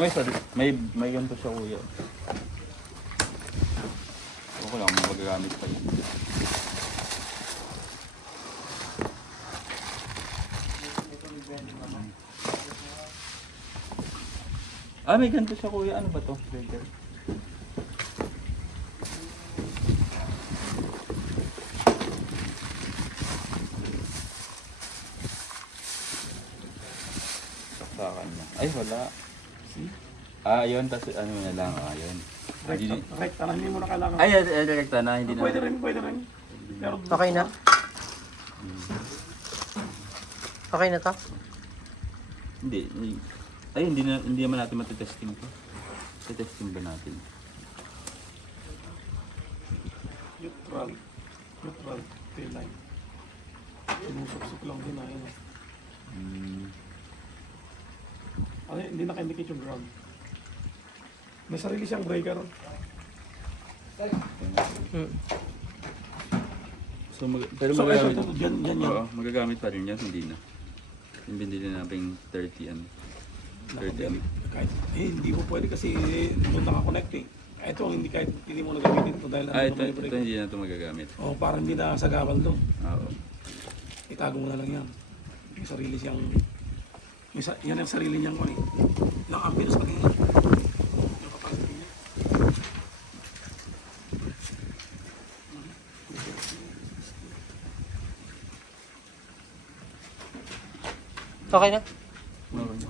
may sorry. May ganito siya kuya. Okay lang, magagamit pa yun. May ganito siya kuya. Ano ba to? Breaker. Saksakan niya. Ay, wala. Yun. Tapos ano na lang. Yun. Rekta na, hindi mo na kailangan. Ay, direkta na. Hindi na. Pwede rin. Pero Okay na? Okay na to? Hindi. Ay, hindi naman natin matitesting to. Testing ba natin? neutral tail line. Sinusok-sok lang din ayun. Hindi naka-indicate yung ground. May sarili siyang breaker. Pero So, magagamit. ito, yan. Oo, magagamit pa rin yan. Hindi na. Yung bindi na natin 30 ano. 30 ano. Kahit, hindi mo pwede kasi doon naka-connect eh. Ito, hindi mo nagamitin ito dahil Ito hindi na ito magagamit. Parang hindi na sagabal doon. Oo. Itago mo na lang yan. May sarili siyang... yan ang sarili niyang ano eh. Ilang amperes pag yan. Yung capacity niya. Okay na? Okay.